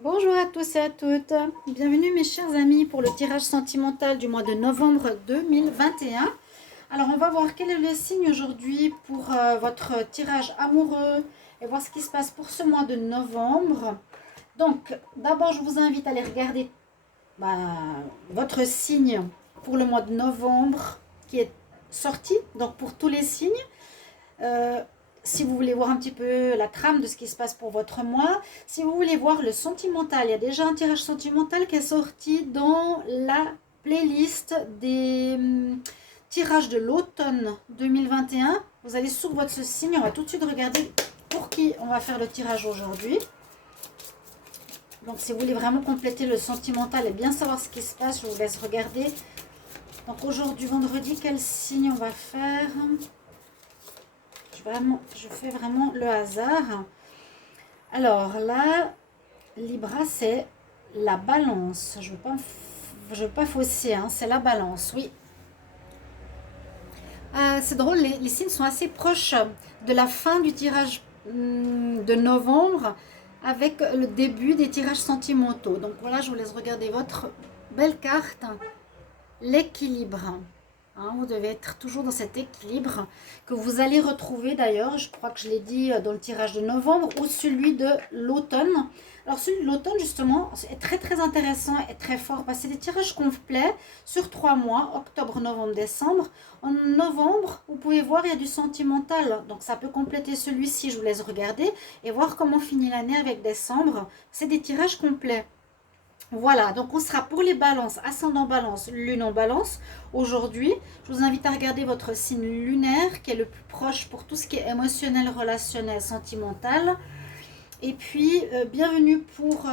Bonjour à tous et à toutes. Bienvenue mes chers amis pour le tirage sentimental du mois de novembre 2021. Alors on va voir quel est le signe aujourd'hui pour votre tirage amoureux et voir ce qui se passe pour ce mois de novembre. Donc d'abord je vous invite à aller regarder bah, votre signe pour le mois de novembre qui est sorti, donc pour tous les signes. Euh, si vous voulez voir un petit peu la trame de ce qui se passe pour votre mois, si vous voulez voir le sentimental, il y a déjà un tirage sentimental qui est sorti dans la playlist des tirages de l'automne 2021. Vous allez sur votre signe, on va tout de suite regarder pour qui on va faire le tirage aujourd'hui. Donc si vous voulez vraiment compléter le sentimental et bien savoir ce qui se passe, je vous laisse regarder. Donc aujourd'hui, vendredi, quel signe on va faire? Je fais vraiment le hasard. Alors là, Libra, c'est la balance. Je ne veux pas fausser, hein, c'est la balance, oui. C'est drôle, les signes sont assez proches de la fin du tirage de novembre avec le début des tirages sentimentaux. Donc voilà, je vous laisse regarder votre belle carte, l'équilibre. Hein, vous devez être toujours dans cet équilibre que vous allez retrouver d'ailleurs, je crois que je l'ai dit dans le tirage de novembre ou celui de l'automne. Alors celui de l'automne justement est très très intéressant et très fort parce que c'est des tirages complets sur 3 mois, octobre, novembre, décembre. En novembre, vous pouvez voir, il y a du sentimental, donc ça peut compléter celui-ci, je vous laisse regarder et voir comment finit l'année avec décembre. C'est des tirages complets. Voilà, donc on sera pour les balances, ascendant balance, lune en balance. Aujourd'hui, je vous invite à regarder votre signe lunaire qui est le plus proche pour tout ce qui est émotionnel, relationnel, sentimental. Et puis, bienvenue pour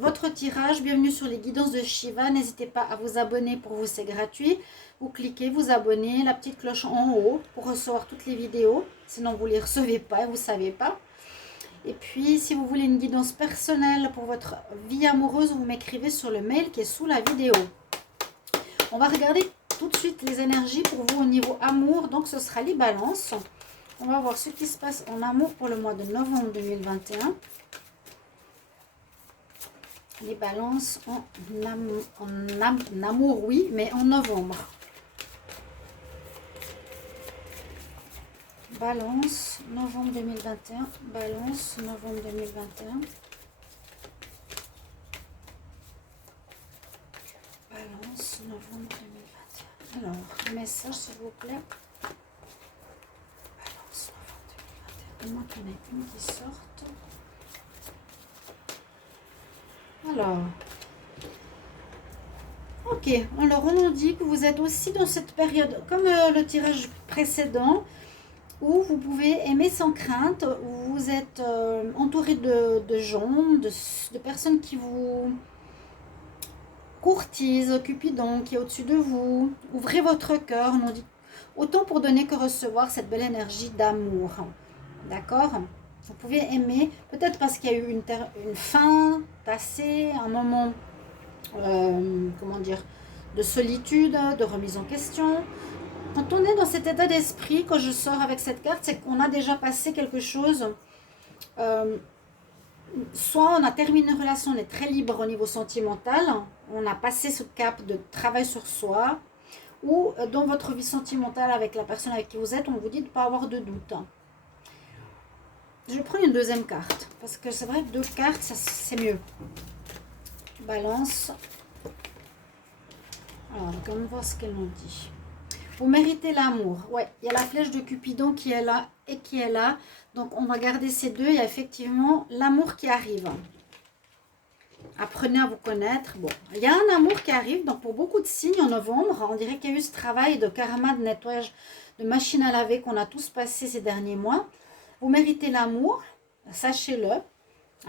votre tirage, bienvenue sur les guidances de Shiva. N'hésitez pas à vous abonner, pour vous c'est gratuit. Vous cliquez, vous abonnez, la petite cloche en haut pour recevoir toutes les vidéos. Sinon, vous ne les recevez pas et vous ne savez pas. Et puis, si vous voulez une guidance personnelle pour votre vie amoureuse, vous m'écrivez sur le mail qui est sous la vidéo. On va regarder tout de suite les énergies pour vous au niveau amour. Donc, ce sera les balances. On va voir ce qui se passe en amour pour le mois de novembre 2021. Les balances en amour, oui, mais en novembre. Balance, novembre 2021. Balance, novembre 2021. Balance, novembre 2021. Alors, message s'il vous plaît. Balance, novembre 2021. À moins qu'il y en ait une qui sorte. Alors, ok. Alors, on nous dit que vous êtes aussi dans cette période, comme le tirage précédent, où vous pouvez aimer sans crainte, où vous êtes entouré de gens, de personnes qui vous courtisent, cupidon, qui est au-dessus de vous. Ouvrez votre cœur, on nous dit autant pour donner que recevoir cette belle énergie d'amour. D'accord? Vous pouvez aimer, peut-être parce qu'il y a eu une fin passée, un moment, comment dire, de solitude, de remise en question. Quand on est dans cet état d'esprit, quand je sors avec cette carte, c'est qu'on a déjà passé quelque chose. Euh, Soit on a terminé une relation, on est très libre au niveau sentimental, on a passé ce cap de travail sur soi, ou dans votre vie sentimentale avec la personne avec qui vous êtes, on vous dit de ne pas avoir de doute. Je vais prendre une deuxième carte, parce que c'est vrai que 2 cartes, c'est mieux. Balance. Alors, on va voir ce qu'elle nous dit. Vous méritez l'amour. Ouais, il y a la flèche de Cupidon qui est là et qui est là. Donc, on va garder ces deux. Il y a effectivement l'amour qui arrive. Apprenez à vous connaître. Bon, il y a un amour qui arrive. Donc, pour beaucoup de signes en novembre, on dirait qu'il y a eu ce travail de karma, de nettoyage, de machine à laver qu'on a tous passé ces derniers mois. Vous méritez l'amour, sachez-le.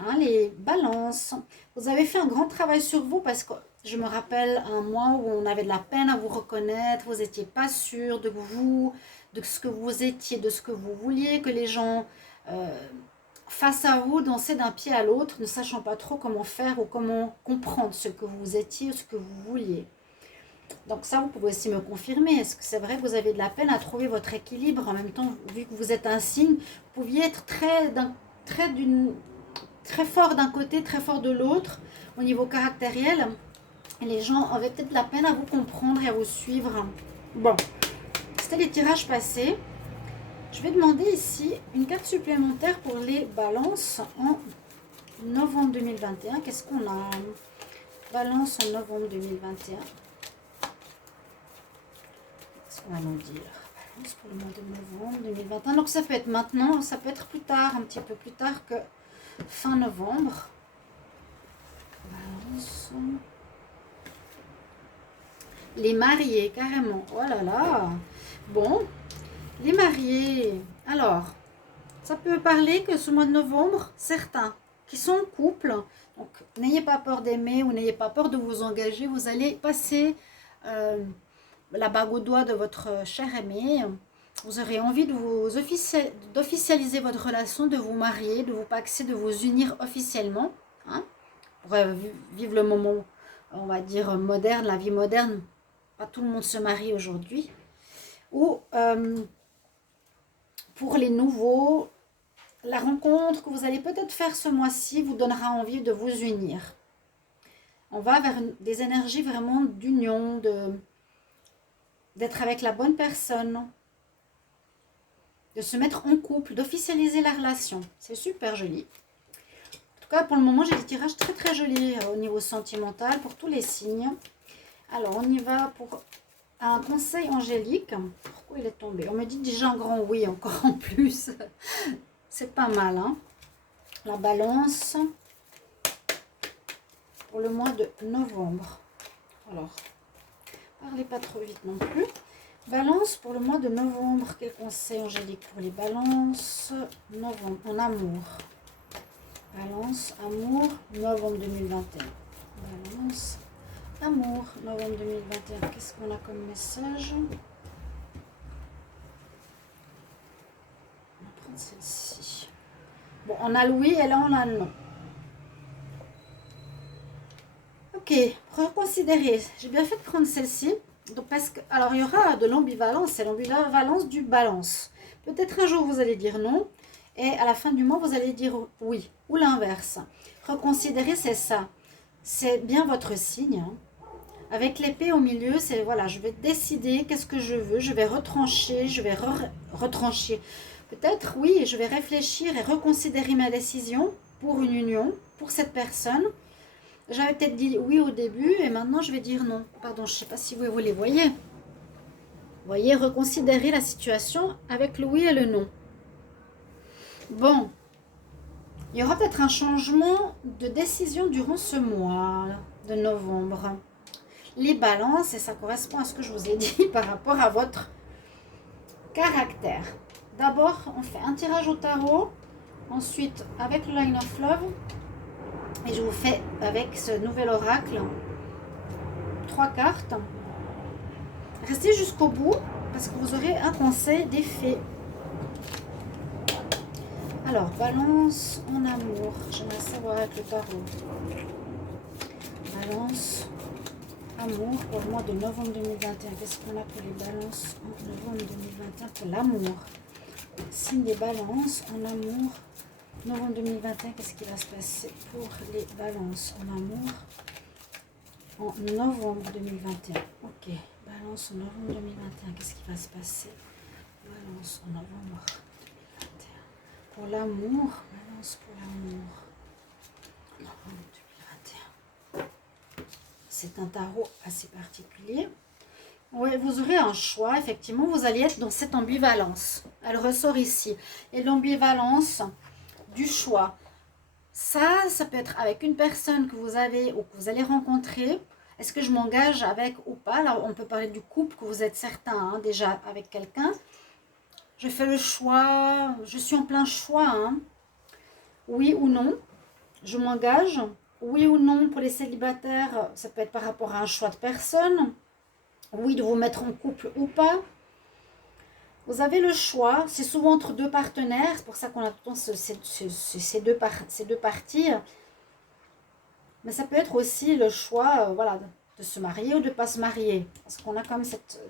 Hein, les balances. Vous avez fait un grand travail sur vous parce que je me rappelle un mois où on avait de la peine à vous reconnaître. Vous n'étiez pas sûr de vous, de ce que vous étiez, de ce que vous vouliez, que les gens face à vous dansaient d'un pied à l'autre, ne sachant pas trop comment faire ou comment comprendre ce que vous étiez, ce que vous vouliez. Donc ça, vous pouvez aussi me confirmer. Est-ce que c'est vrai que vous avez de la peine à trouver votre équilibre? En même temps, vu que vous êtes un signe, vous pouviez être très d'une très fort d'un côté, très fort de l'autre, au niveau caractériel. Et les gens avaient peut-être la peine à vous comprendre et à vous suivre. Bon, c'était les tirages passés. Je vais demander ici une carte supplémentaire pour les balances en novembre 2021. Qu'est-ce qu'on a? Balance en novembre 2021. Qu'est-ce qu'on va nous dire? Balance pour le mois de novembre 2021. Donc ça peut être maintenant, ça peut être plus tard, un petit peu plus tard que fin novembre. Balance. Les mariés, carrément. Oh là là. Bon, les mariés. Alors, ça peut parler que ce mois de novembre, certains qui sont en couple, donc n'ayez pas peur d'aimer ou n'ayez pas peur de vous engager, vous allez passer la bague au doigt de votre cher aimé. Vous aurez envie d'officialiser votre relation, de vous marier, de vous paxer, de vous unir officiellement. Hein, pour vivre le moment, on va dire, moderne, la vie moderne. Pas tout le monde se marie aujourd'hui. Ou pour les nouveaux, la rencontre que vous allez peut-être faire ce mois-ci vous donnera envie de vous unir. On va vers des énergies vraiment d'union, d'être avec la bonne personne, de se mettre en couple, d'officialiser la relation. C'est super joli. En tout cas, pour le moment, j'ai des tirages très très jolis au niveau sentimental pour tous les signes. Alors, on y va pour un conseil angélique. Pourquoi il est tombé? On me dit déjà un grand oui, encore en plus. C'est pas mal, hein? La balance pour le mois de novembre. Alors, parlez pas trop vite non plus. Balance pour le mois de novembre. Quel conseil angélique pour les balances? Novembre, en amour. Balance, amour, novembre 2021. Balance, amour, novembre 2021. Qu'est-ce qu'on a comme message? On va prendre celle-ci. Bon, on a le oui et là on a le non. Ok, reconsidérer. J'ai bien fait de prendre celle-ci. Donc parce que, alors il y aura de l'ambivalence, c'est l'ambivalence du balance. Peut-être un jour vous allez dire non et à la fin du mois vous allez dire oui ou l'inverse. Reconsidérer, c'est ça. C'est bien votre signe. Hein. Avec l'épée au milieu, c'est voilà, je vais décider qu'est-ce que je veux, je vais retrancher, je vais retrancher. Peut-être oui, je vais réfléchir et reconsidérer ma décision pour une union, pour cette personne. J'avais peut-être dit oui au début et maintenant je vais dire non. Pardon, je ne sais pas si vous les voyez. Vous voyez, reconsidérer la situation avec le oui et le non. Bon, il y aura peut-être un changement de décision durant ce mois de novembre. Les balances, et ça correspond à ce que je vous ai dit par rapport à votre caractère. D'abord, on fait un tirage au tarot. Ensuite, avec le Line of Love. Et je vous fais avec ce nouvel oracle 3 cartes. Restez jusqu'au bout parce que vous aurez un conseil des fées. Alors, balance en amour. J'aimerais savoir avec le tarot. Balance, amour pour le mois de novembre 2021. Qu'est-ce qu'on a pour les balances en novembre 2021 pour l'amour? Signe des balances en amour. Novembre 2021, qu'est-ce qui va se passer pour les balances en amour en novembre 2021? Ok, balance en novembre 2021, qu'est-ce qui va se passer? Balance en novembre 2021. Pour l'amour, balance pour l'amour. Novembre 2021. C'est un tarot assez particulier. Oui, vous aurez un choix, effectivement, vous allez être dans cette ambivalence. Elle ressort ici. Et l'ambivalence du choix. Ça peut être avec une personne que vous avez ou que vous allez rencontrer. Est-ce que je m'engage avec ou pas? Là, on peut parler du couple, que vous êtes certain hein, déjà avec quelqu'un. Je fais le choix, je suis en plein choix. Hein. Oui ou non, je m'engage. Oui ou non, pour les célibataires, ça peut être par rapport à un choix de personne. Oui, de vous mettre en couple ou pas. Vous avez le choix, c'est souvent entre deux partenaires, c'est pour ça qu'on a tout le temps ces deux parties. Mais ça peut être aussi le choix voilà, de se marier ou de ne pas se marier. Parce qu'on a comme cette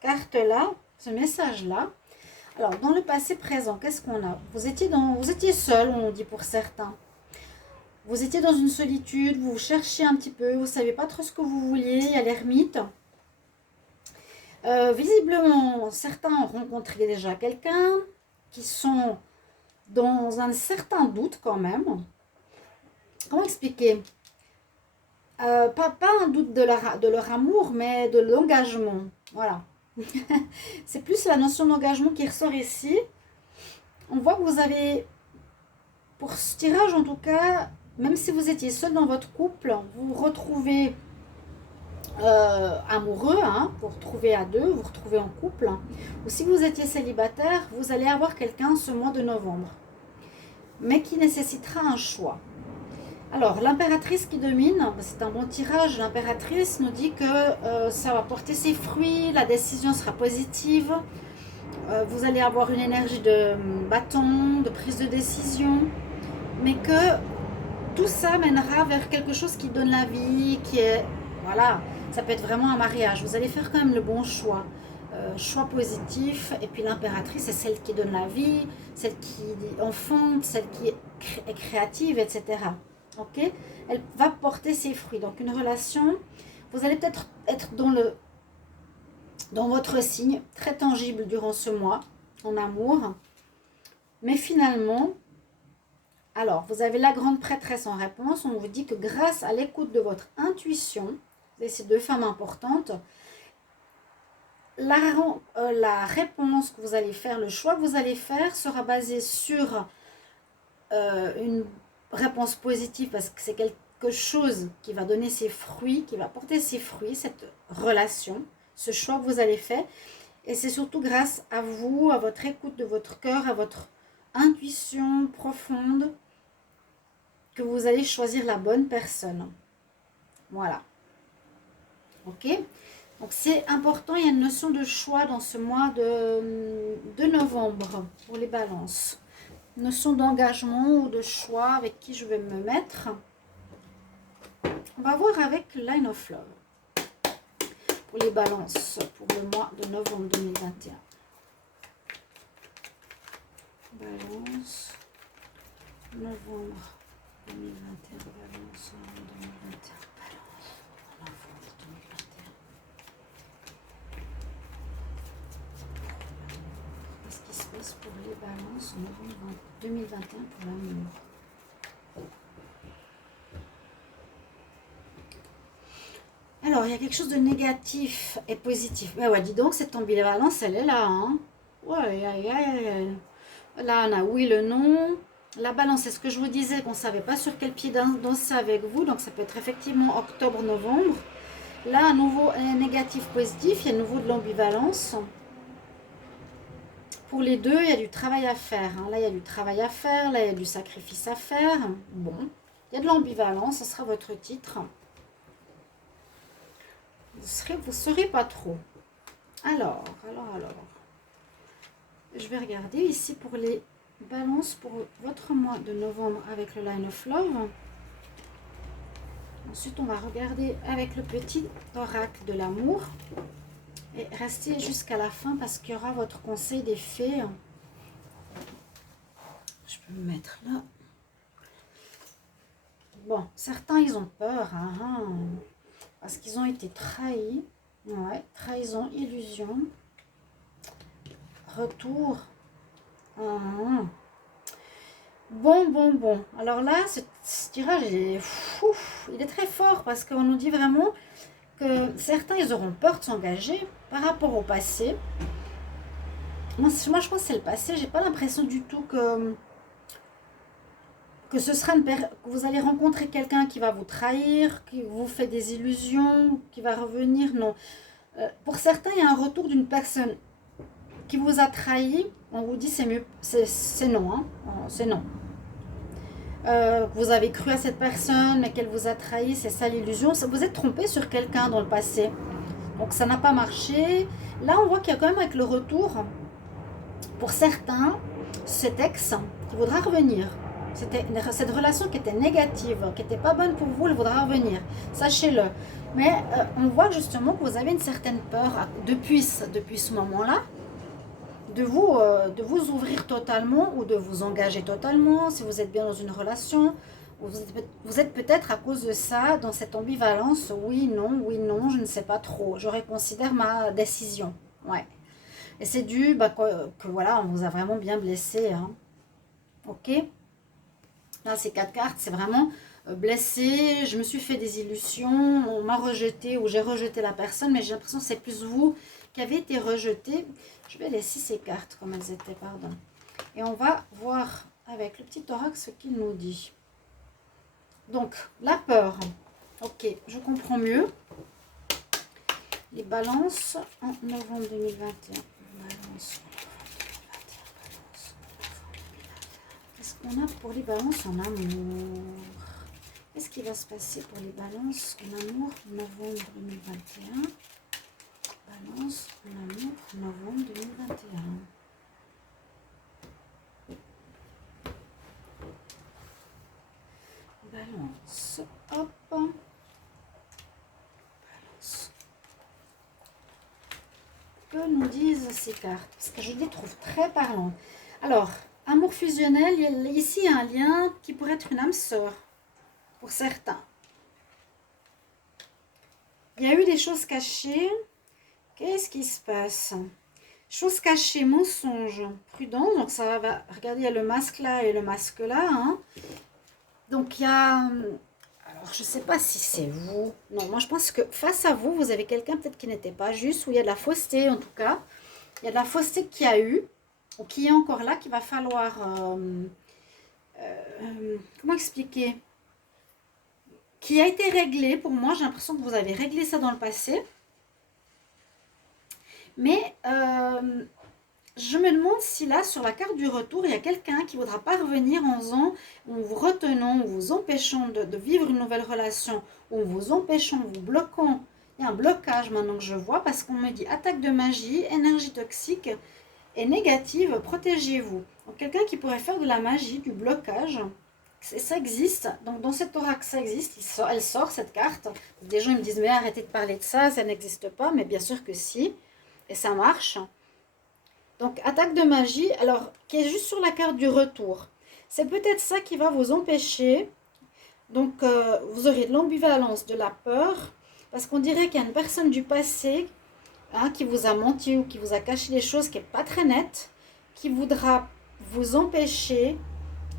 carte-là, ce message-là. Alors, dans le passé présent, qu'est-ce qu'on a? Vous étiez seul, on dit pour certains. Vous étiez dans une solitude, vous cherchiez un petit peu, vous ne savez pas trop ce que vous vouliez, il y a l'ermite. Visiblement, certains ont rencontré déjà quelqu'un qui sont dans un certain doute quand même. Comment expliquer? Pas un doute de leur amour, mais de l'engagement. Voilà. C'est plus la notion d'engagement qui ressort ici. On voit que vous avez, pour ce tirage en tout cas, même si vous étiez seul dans votre couple, vous vous retrouvez amoureux, hein, vous retrouvez à deux, vous retrouvez en couple. Ou si vous étiez célibataire, vous allez avoir quelqu'un ce mois de novembre, mais qui nécessitera un choix. Alors, l'impératrice qui domine, c'est un bon tirage. L'impératrice nous dit que ça va porter ses fruits, la décision sera positive. Vous allez avoir une énergie de bâton, de prise de décision, mais que tout ça mènera vers quelque chose qui donne la vie, qui est, voilà, ça peut être vraiment un mariage. Vous allez faire quand même le bon choix. Choix positif, et puis l'impératrice c'est celle qui donne la vie, celle qui enfante, celle qui est créative, etc. Ok, elle va porter ses fruits. Donc une relation, vous allez peut-être être dans votre signe, très tangible durant ce mois, en amour. Mais finalement, alors vous avez la grande prêtresse en réponse. On vous dit que grâce à l'écoute de votre intuition, vous avez ces deux femmes importantes, la réponse que vous allez faire, le choix que vous allez faire sera basé sur une réponse positive, parce que c'est quelque chose qui va donner ses fruits, qui va porter ses fruits, cette relation, ce choix que vous allez faire. Et c'est surtout grâce à vous, à votre écoute de votre cœur, à votre intuition profonde, que vous allez choisir la bonne personne. Voilà. Ok ? Donc c'est important, il y a une notion de choix dans ce mois de novembre pour les balances. Notion d'engagement ou de choix avec qui je vais me mettre. On va voir avec Line of Love pour les balances pour le mois de novembre 2021. Balance, novembre 2021, balance, novembre 2021, balance, novembre 2021. Qu'est-ce qui se passe pour les balances en novembre 2021 pour l'amour? Alors, il y a quelque chose de négatif et positif. Mais ouais, dis donc, cette ambivalence, elle est là. Hein, ouais, là, on a oui, le non. La balance, c'est ce que je vous disais, qu'on ne savait pas sur quel pied danser avec vous. Donc, ça peut être effectivement octobre, novembre. Là, à nouveau, négatif, positif. Il y a à nouveau de l'ambivalence. Pour les deux, il y a du travail à faire. Hein. Là, il y a du travail à faire. Là, il y a du sacrifice à faire. Bon, il y a de l'ambivalence. Ce sera votre titre. Vous ne saurez pas trop. Alors. Je vais regarder ici pour les balances pour votre mois de novembre avec le Line of Love. Ensuite, on va regarder avec le petit oracle de l'amour. Et restez jusqu'à la fin parce qu'il y aura votre conseil des fées. Je peux me mettre là. Bon, certains, ils ont peur. Hein, parce qu'ils ont été trahis. Ouais, trahison, illusion. Retour. Bon. Alors là, ce tirage, il est très fort parce qu'on nous dit vraiment que certains, ils auront peur de s'engager par rapport au passé. Moi je pense que c'est le passé. J'ai pas l'impression du tout que ce sera que vous allez rencontrer quelqu'un qui va vous trahir, qui vous fait des illusions, qui va revenir. Non. Pour certains, il y a un retour d'une personne qui vous a trahi. On vous dit c'est mieux, c'est non, hein, c'est non. Vous avez cru à cette personne, mais qu'elle vous a trahi, c'est ça l'illusion. Vous êtes trompé sur quelqu'un dans le passé, donc ça n'a pas marché. Là, on voit qu'il y a quand même avec le retour, pour certains, cet ex qui voudra revenir. Cette relation qui était négative, qui n'était pas bonne pour vous, elle voudra revenir. Sachez-le. Mais on voit justement que vous avez une certaine peur depuis ce moment-là de vous ouvrir totalement ou de vous engager totalement, si vous êtes bien dans une relation. Vous êtes peut-être à cause de ça dans cette ambivalence, oui, non, je ne sais pas trop. Je reconsidère ma décision. Ouais. Et c'est dû que voilà, on vous a vraiment bien blessé. Hein. Ok. Là, ces 4 cartes, c'est vraiment blessé, je me suis fait des illusions, on m'a rejeté ou j'ai rejeté la personne, mais j'ai l'impression que c'est plus vous qui avez été rejeté. Je vais laisser ces cartes comme elles étaient, pardon. Et on va voir avec le petit oracle ce qu'il nous dit. Donc, la peur. Ok, je comprends mieux. Les balances en novembre 2021. Balance. Qu'est-ce qu'on a pour les balances en amour? Qu'est-ce qui va se passer pour les balances en amour novembre 2021? Balance en amour novembre 2021. Balance. Hop. Balance. Que nous disent ces cartes? Parce que je les trouve très parlantes. Alors, amour fusionnel, ici il y a un lien qui pourrait être une âme sœur. Pour certains. Il y a eu des choses cachées. Qu'est-ce qui se passe? Choses cachées, mensonges, prudence. Donc ça va, regardez, il y a le masque là et le masque là. Hein. Donc il y a... Alors je ne sais pas si c'est vous. Non, moi je pense que face à vous, vous avez quelqu'un peut-être qui n'était pas juste. Ou il y a de la fausseté en tout cas. Il y a de la fausseté qu'il y a eu. Ou qui est encore là, qu'il va falloir... comment expliquer? Qui a été réglé, pour moi, j'ai l'impression que vous avez réglé ça dans le passé. Mais je me demande si là, sur la carte du retour, il y a quelqu'un qui ne voudra pas revenir en faisant, en vous retenant, en vous empêchant de vivre une nouvelle relation, en vous empêchant, en vous bloquant. Il y a un blocage maintenant que je vois parce qu'on me dit attaque de magie, énergie toxique et négative, protégez-vous. Donc quelqu'un qui pourrait faire de la magie, du blocage. Ça existe, donc dans cet oracle ça existe, elle sort cette carte. Des gens ils me disent mais arrêtez de parler de ça, ça n'existe pas, mais bien sûr que si, et ça marche. Donc attaque de magie, alors qui est juste sur la carte du retour. C'est peut-être ça qui va vous empêcher, donc vous aurez de l'ambivalence, de la peur, parce qu'on dirait qu'il y a une personne du passé hein, qui vous a menti ou qui vous a caché des choses qui n'est pas très nette, qui voudra vous empêcher.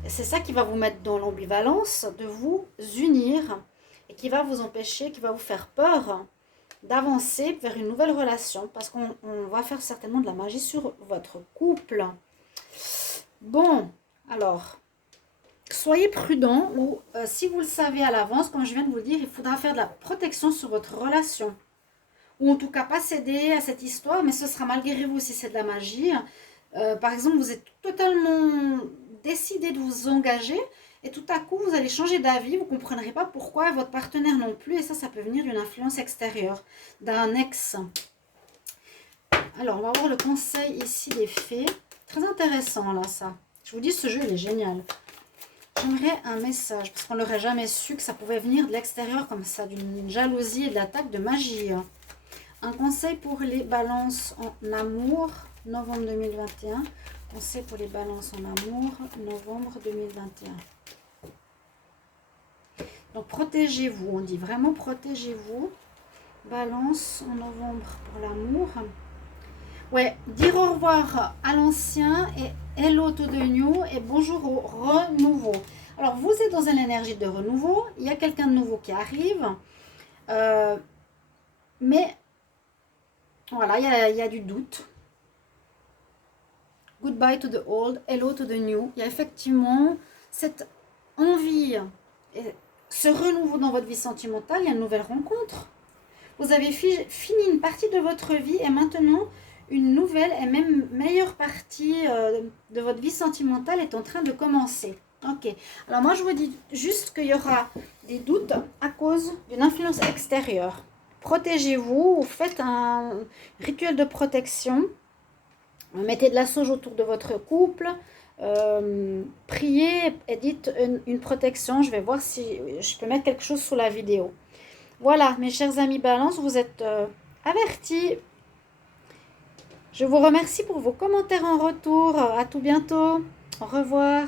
C'est ça qui va vous mettre dans l'ambivalence, de vous unir et qui va vous empêcher, qui va vous faire peur d'avancer vers une nouvelle relation parce qu'on va faire certainement de la magie sur votre couple. Bon, alors, soyez prudent ou si vous le savez à l'avance, comme je viens de vous le dire, il faudra faire de la protection sur votre relation. Ou en tout cas pas céder à cette histoire, mais ce sera malgré vous si c'est de la magie. Par exemple, vous êtes totalement... décidez de vous engager et tout à coup vous allez changer d'avis, vous ne comprendrez pas pourquoi, votre partenaire non plus, et ça peut venir d'une influence extérieure, d'un ex. Alors on va voir le conseil ici des fées, très intéressant là ça, je vous dis ce jeu il est génial. J'aimerais un message, parce qu'on n'aurait jamais su que ça pouvait venir de l'extérieur comme ça, d'une jalousie et de l'attaque de magie. Un conseil pour les balances en amour, novembre 2021. Conseil pour les balances en amour, novembre 2021. Donc, protégez-vous. On dit vraiment protégez-vous. Balance en novembre pour l'amour. Ouais, dire au revoir à l'ancien et hello to the new et bonjour au renouveau. Alors, vous êtes dans une énergie de renouveau. Il y a quelqu'un de nouveau qui arrive. Mais, voilà, il y a du doute. Goodbye to the old, hello to the new. Il y a effectivement cette envie, ce renouveau dans votre vie sentimentale. Il y a une nouvelle rencontre. Vous avez fini une partie de votre vie et maintenant une nouvelle et même meilleure partie de votre vie sentimentale est en train de commencer. Ok. Alors moi je vous dis juste qu'il y aura des doutes à cause d'une influence extérieure. Protégez-vous, faites un rituel de protection. Mettez de la sauge autour de votre couple, priez et dites une protection. Je vais voir si je peux mettre quelque chose sous la vidéo. Voilà, mes chers amis Balance, vous êtes avertis. Je vous remercie pour vos commentaires en retour. À tout bientôt. Au revoir.